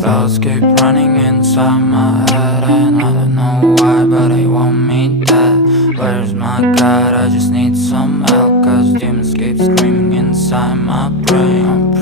Thoughts keep running inside my head, and I don't know why, but they want me dead. Where's my God? I just need some help, cause demons keep screaming inside my brain. I'm